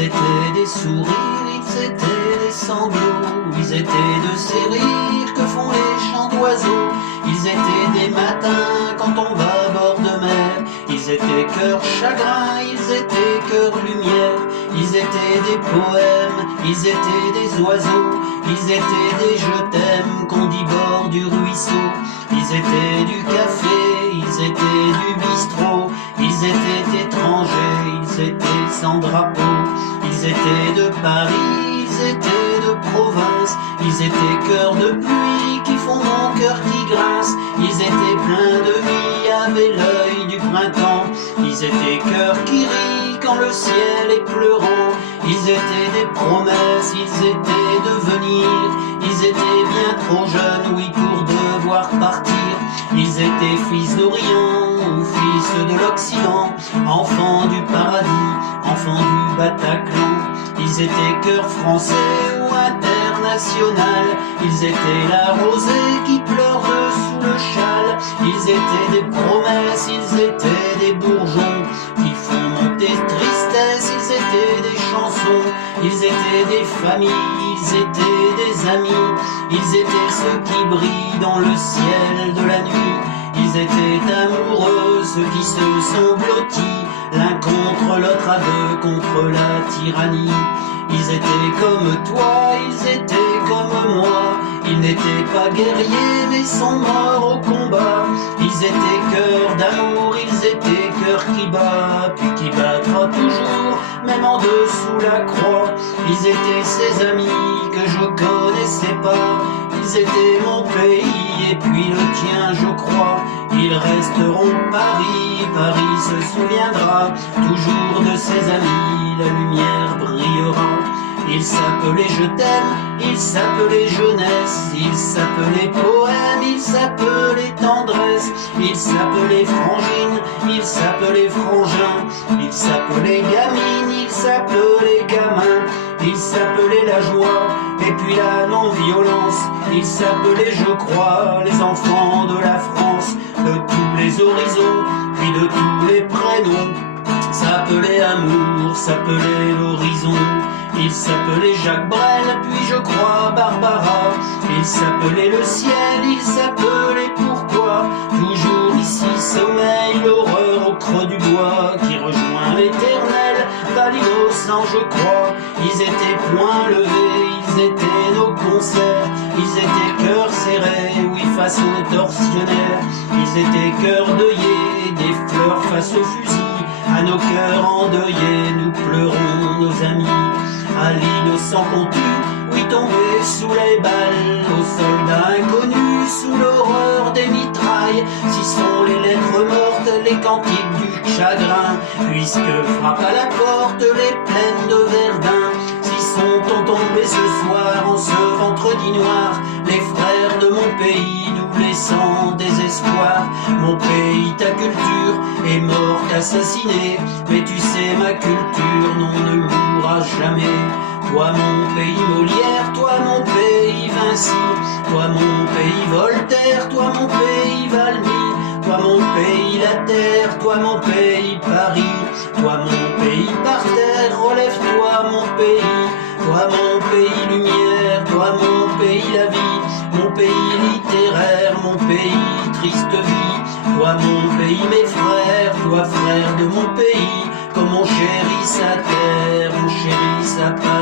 Ils étaient des sourires, ils étaient des sanglots, ils étaient de ces rires que font les chants d'oiseaux. Ils étaient des matins quand on va à bord de mer, ils étaient cœur chagrin, ils étaient cœur lumière. Ils étaient des poèmes, ils étaient des oiseaux, ils étaient des je t'aime qu'on dit bord du ruisseau. Ils étaient du café, ils étaient du bistrot, ils étaient étrangers, ils étaient sans drapeau. Ils étaient de Paris, ils étaient de province, ils étaient cœurs de pluie qui font mon cœur qui grince. Ils étaient pleins de vie, avaient l'œil du printemps. Ils étaient cœurs qui rient quand le ciel est pleurant. Ils étaient des promesses, ils étaient de venir. Ils étaient bien trop jeunes, oui, pour devoir partir. Ils étaient fils d'Orient ou fils de l'Occident, enfants du paradis, enfants du Bataclan. Ils étaient cœurs français ou international. Ils étaient la rosée qui pleure sous le châle. Ils étaient des promesses, ils étaient des bourgeons qui font monter tristesse. Ils étaient des chansons, ils étaient des familles, ils étaient des amis. Ils étaient ceux qui brillent dans le ciel de la nuit. Ils étaient amoureux, ceux qui se sont blottis l'un contre l'autre, à deux contre la tyrannie. Ils étaient comme toi, ils étaient comme moi. Ils n'étaient pas guerriers mais sont morts au combat. Ils étaient cœurs d'amour, ils étaient cœurs qui bat, puis qui battra toujours, même en dessous la croix. Ils étaient ces amis que je connaissais pas. Ils étaient mon pays et puis le tien, je crois. Ils resteront Paris, Paris se souviendra toujours de ses amis, la lumière brillera. Ils s'appelaient je t'aime, ils s'appelaient jeunesse, ils s'appelaient poème, ils s'appelaient tendresse, ils s'appelaient frangine, ils s'appelaient frangin, ils s'appelaient gamine, ils s'appelaient gamin, ils s'appelaient la joie et puis la non-violence. Ils s'appelaient je crois les enfants de la France, de tous les horizons, puis de tous les prénoms. S'appelait amour, s'appelait l'horizon. Il s'appelait Jacques Brel, puis je crois Barbara. Il s'appelait le ciel, il s'appelait pourquoi. Toujours ici sommeille l'horreur au creux du bois qui rejoint l'éternel, va l'innocent je crois. Ils étaient poings levés, ils étaient nos concerts. Ils étaient cœurs serrés, oui, face aux tortionnaires. Ils étaient cœurs deuillés, des fleurs face aux fusils. À nos cœurs endeuillés, nous pleurons nos amis. À l'innocent qu'on tue, oui, tombé sous les balles. Aux soldats inconnus, sous l'horreur des mitrailles. Si sont les lettres mortes, les cantiques du chagrin, puisque frappe à la porte les plaines de Verdun. Si sont tombés ce soir en ce vendredi noir, les frères de mon pays, nous laissant désespoir. Mon pays, ta culture est morte, assassinée, mais tu sais ma culture, non, ne mourra jamais. Toi mon pays Molière, toi mon pays Vinci, toi mon pays Voltaire, toi mon pays Valmy, toi mon pays la terre, toi mon pays Paris, toi mon pays par terre, relève-toi mon pays, toi mon pays lumière, toi mon pays la vie, mon pays littéraire, mon pays triste vie, toi mon pays mes frères, toi frère de mon pays, comme on chérit sa terre, on chérit sa patrie.